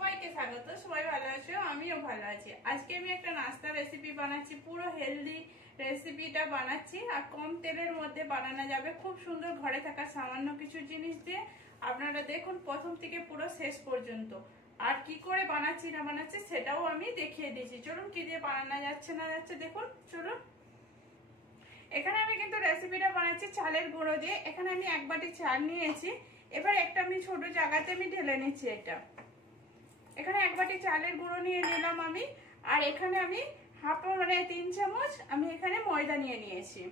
সবাইকে স্বাগত। সবাই ভালো আছো, আমিও ভালো আছি। আজকে আমি একটা নাস্তা রেসিপি বানাচ্ছি, পুরো হেলদি রেসিপিটা বানাচ্ছি আর কম তেলের মধ্যে বানানো যাবে, খুব সুন্দর ঘরে থাকা সামান্য কিছু জিনিস দিয়ে। আপনারা দেখুন প্রথম থেকে পুরো শেষ পর্যন্ত। আর কি করে বানাচ্ছি না বানাচ্ছি সেটাও আমি দেখিয়ে দিয়েছি। চলুন কি দিয়ে বানানো যাচ্ছে না যাচ্ছে দেখুন, চলুন। এখানে আমি কিন্তু রেসিপিটা বানাচ্ছি চালের গুঁড়ো দিয়ে। এখানে আমি 1 বাটি চাল নিয়েছি। এবার একটা আমি ছোট জায়গাতে আমি ঢেলে নিচ্ছি। এখানে 1 বাটি চালের গুঁড়ো নিয়ে নিলাম আমি। আর এখানে আমি মানে 3 চামচ আমি এখানে ময়দা নিয়ে নিয়েছি।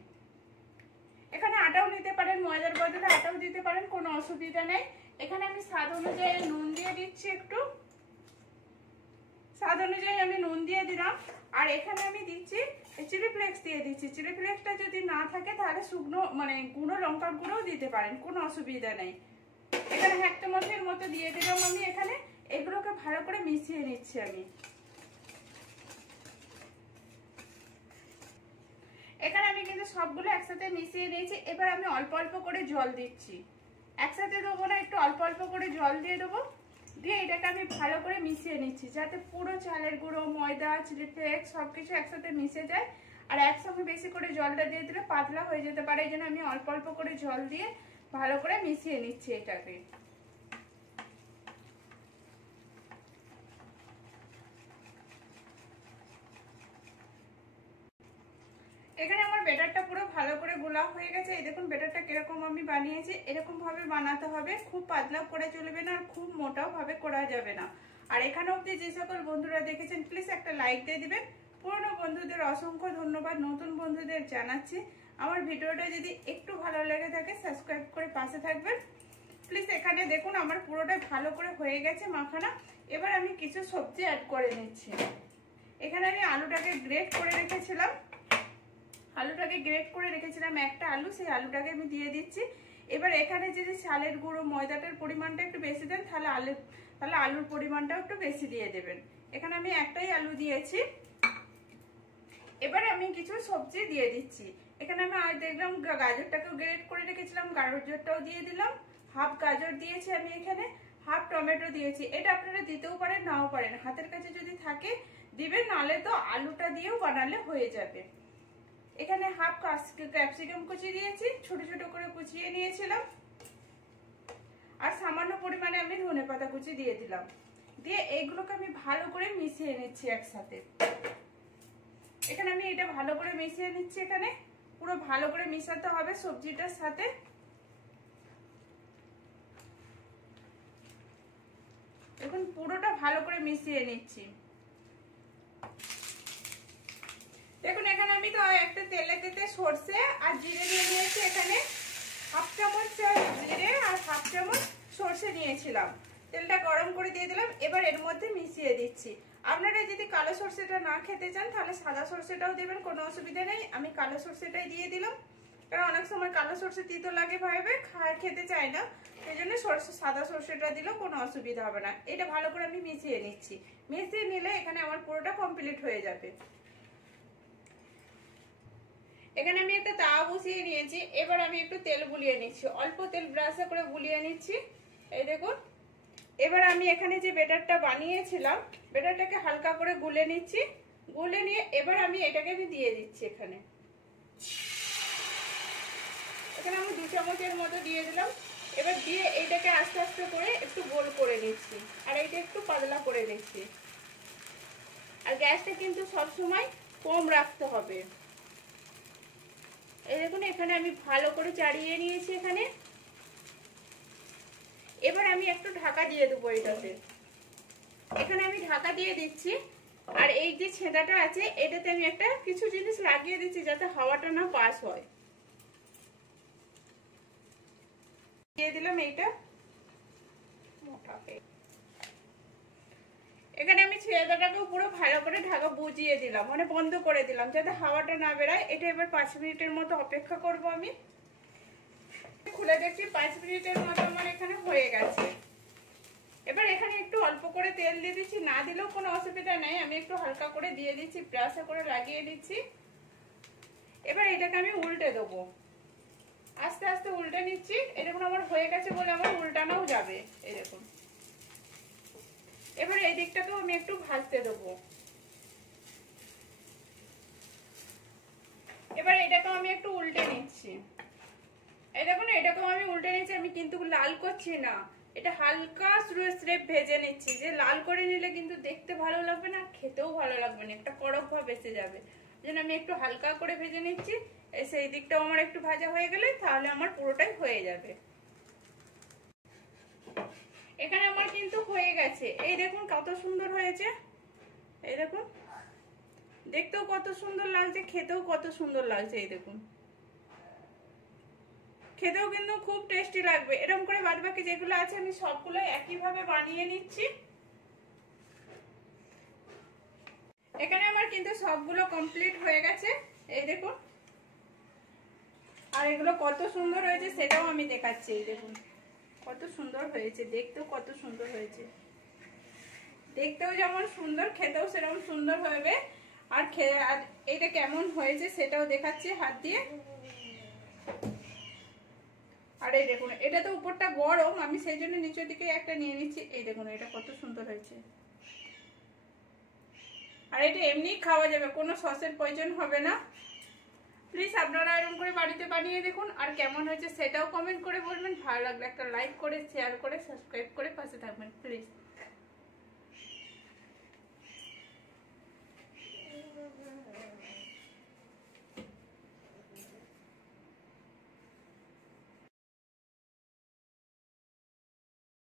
এখানে আটাও নিতে পারেন, ময়দার বদলে আটাও দিতে পারেন, কোনো অসুবিধা নেই। এখানে আমি স্বাদ অনুযায়ী নুন দিয়ে দিচ্ছি, একটু স্বাদ অনুযায়ী আমি নুন দিয়ে দিলাম। আর এখানে আমি দিচ্ছি চিলি ফ্লেক্স দিয়ে দিচ্ছি। চিলি ফ্লেক্সটা যদি না থাকে তাহলে শুকনো মানে গুঁড়ো লঙ্কার গুঁড়োও দিতে পারেন, কোনো অসুবিধা নেই। এখানে 1 চামচের মতো দিয়ে দিলাম আমি। এখানে এগুলোকে ভালো করে মিশিয়ে নিচ্ছি আমি। এখানে আমি কিন্তু সবগুলো একসাথে মিশিয়ে নিয়েছি। এবার আমি অল্প অল্প করে জল দিচ্ছি, একসাথে দেবো না, একটু অল্প অল্প করে জল দিয়ে দেবো। দিয়ে এটাকে আমি ভালো করে মিশিয়ে নিচ্ছি যাতে পুরো চালের গুঁড়ো, ময়দা, চিলি ফ্লেক্স সবকিছু একসাথে মিশে যায়। আর একসঙ্গে বেশি করে জলটা দিয়ে দিলে পাতলা হয়ে যেতে পারে, এই জন্য আমি অল্প অল্প করে জল দিয়ে ভালো করে মিশিয়ে নিচ্ছি এটাকে। এখানে আমার ব্যাটারটা পুরো ভালো করে গোলা হয়ে গেছে। এই দেখুন ব্যাটারটা কিরকম আমি বানিয়েছি। এরকম ভাবে বানাতে হবে, খুব পাতলা করে চলবে না আর খুব মোটাও ভাবে করা যাবে না। আর এখানে অবধি যে সকল বন্ধুরা দেখেছেন প্লিজ একটা লাইক দিয়ে দিবেন। পুরনো বন্ধুদের অসংখ্য ধন্যবাদ, নতুন বন্ধুদের জানাচ্ছি আমার ভিডিওটা যদি একটু ভালো লেগে থাকে সাবস্ক্রাইব করে পাশে থাকবেন প্লিজ। এখানে দেখুন আমার পুরোটা ভালো করে হয়ে গেছে মাখানা। এবার আমি কিছু সবজি অ্যাড করে নিচ্ছি। এখানে আমি আলুটাকে গ্রেট করে রেখেছিলাম, একটা আলু, সেই আলুটাকে আমি দিয়ে দিচ্ছি। এবার এখানে যদি চালের গুঁড়ো, ময়দাটার পরিমাণটা একটু বেশি দেন তাহলে আলুর পরিমাণটাও একটু বেশি দিয়ে দেবেন। এখানে আমি একটাই আলু দিয়েছি। এবারে আমি কিছু সবজি দিয়ে দিচ্ছি। এখানে আমি আর দেখলাম গাজরটাকেও গ্রেট করে রেখেছিলাম, গাজরটাও দিয়ে দিলাম। হাফ গাজর দিয়েছি আমি, এখানে হাফ টমেটো দিয়েছি। এটা আপনারা দিতেও পারেন নাও পারেন, হাতের কাছে যদি থাকে দিবেন, নাহলে তো আলুটা দিয়েও বানালে হয়ে যাবে। এখানে হাফ ক্যাপসিকাম কুচি দিয়েছি, ছোট ছোট করে কুচিয়ে নিয়েছিলাম। আর সামান্য পরিমাণে আমি ধনেপাতা কুচি দিয়ে দিলাম। দিয়ে এইগুলোকে আমি ভালো করে মিশিয়ে নিচ্ছি একসাথে। এখানে আমি এটা ভালো করে মিশিয়ে নিচ্ছি। এখানে পুরো ভালো করে মিশাতে হবে সবজিটার সাথে। দেখুন পুরোটা ভালো করে মিশিয়ে নিচ্ছি। দেখুন এখানে আমি তো একটা তেলেতে সরষে আর জিরে নিয়ে নিয়েছি। এখানে হাফ চামচ জিরে আর হাফ চামচ সরষে নিয়েছিলাম। তেলটা গরম করে দিয়ে দিলাম। এবার এর মধ্যে মিশিয়ে দিচ্ছি। আপনারা যদি কালো সরষেটা না খেতে চান তাহলে সাদা সরষেটাও দেবেন, কোনো অসুবিধা নেই। আমি কালো সরষেটাই দিয়ে দিলাম, কারণ অনেক সময় কালো সরষে তিতো লাগে ভাবে খেতে চায় না, সেই জন্য সাদা সরষেটা দিলেও কোনো অসুবিধা হবে না। এটা ভালো করে আমি মিশিয়ে নিচ্ছি। মিশিয়ে নিলে এখানে আমার পুরোটা কমপ্লিট হয়ে যাবে। এখানে আমি একটা তাওয়া বসিয়ে নিয়েছি। এবার আমি একটু তেল বুলিয়ে নিচ্ছি, অল্প তেল ব্রাশে করে বুলিয়ে নিচ্ছি। এই দেখুন। এবার আমি এখানে যে ব্যাটারটা বানিয়েছিলাম, ব্যাটারটাকে হালকা করে গুলে নিচ্ছি। গুলে নিয়ে এবার আমি এটাকে দিয়ে দিচ্ছি। এখানে আমি 2 চামচের মতো দিয়ে দিলাম। এবার দিয়ে এইটাকে আস্তে আস্তে করে একটু গোল করে নিচ্ছি আর এইটা একটু পাতলা করে নিচ্ছি। আর গ্যাসটা কিন্তু সবসময় কম রাখতে হবে। এই দেখুন এখানে আমি ভালো করে চাড়িয়ে নিয়েছি। এবার আমি একটু ঢাকা দিয়ে দেবো এটাতে। এখানে আমি ঢাকা দিয়ে দিচ্ছি। আর এই যে ছেঁদাটা আছে এটাতে আমি একটা কিছু জিনিস লাগিয়ে দিচ্ছি যাতে হাওয়াটা না পাস হয়। দিয়ে দিলাম এইটা। এখানে আমি ছেঁদাটাকেও পুরো ভালো করে ঢাকা বুঝিয়ে দিলাম, মানে বন্ধ করে দিলাম যাতে হাওয়াটা না বেরোয়। এটা এবার 5 মিনিটের মতো অপেক্ষা করব আমি। খুলে দেখছি 5 মিনিটের মতো আমার এখানে হয়ে গেছে। এবার এখানে একটু অল্প করে তেল দিয়ে দিচ্ছি, না দিলেও কোনো অসুবিধা নেই, আমি একটু হালকা করে দিয়ে দিচ্ছি, ব্রাশে করে লাগিয়ে দিচ্ছি। এবার এটাকে আমি উল্টে দেবো, আস্তে আস্তে উল্টে নিচ্ছি। এই দেখুন আমার হয়ে গেছে বলে আমার উল্টানোও যাবে। এই দেখুন এবার এই দিকটাকেও আমি একটু ভাজতে দেবো। এবার এটাকেও আমি একটু উল্টে নিচ্ছি। এই দেখুন এটাকেও আমি উল্টে নিচ্ছি, আমি কিন্তু লাল করছি না, এটা হালকা স্রেফ ভেজে নিচ্ছি। যে লাল করে নিলে কিন্তু দেখতে ভালো লাগবে না, খেতেও ভালো লাগবে না, একটা কড়ক ভাব এসে যাবে। যেন আমি একটু হালকা করে ভেজে নিচ্ছি। সেই দিকটাও আমার একটু ভাজা হয়ে গেলে তাহলে আমার পুরোটাই হয়ে যাবে। এখানে আমার কিন্তু হয়ে গেছে, এই দেখুন কত সুন্দর হয়েছে। এই দেখুন দেখতেও কত সুন্দর লাগছে, খেতেও কত সুন্দর লাগছে। এই দেখুন খেতেও কিন্তু খুব টেস্টি লাগবে। এরকম করে বাদবাকি যেগুলো আছে আমি সবগুলো একইভাবে বানিয়ে নিচ্ছি। এখানে আমার কিন্তু সবগুলো কমপ্লিট হয়ে গেছে, এই দেখুন। আর এগুলো কত সুন্দর হয়েছে সেটাও আমি দেখাচ্ছি। এই দেখুন কত সুন্দর হয়েছে, দেখতেও কত সুন্দর হয়েছে। দেখতেও যেমন সুন্দর, খেতেও সেরকম সুন্দর হবে। আর এটা কেমন হয়েছে সেটাও দেখাচ্ছি হাত দিয়ে। আর এই দেখুন এটা তো উপরটা গরম, আমি সেই জন্য নিচের দিকে একটা নিয়ে নিচ্ছি। এই দেখুন এটা কত সুন্দর হয়েছে। আর এটা এমনি খাওয়া যাবে, কোনো সসের প্রয়োজন হবে না। প্লিজ আপনারা এরকম করে বাড়িতে বানিয়ে দেখুন। আর কেমন হয়েছে সেটাও কমেন্ট করে বলবেন। ভালো লাগলে একটা লাইক করে, শেয়ার করে, সাবস্ক্রাইব করে পাশে থাকবেন প্লিজ।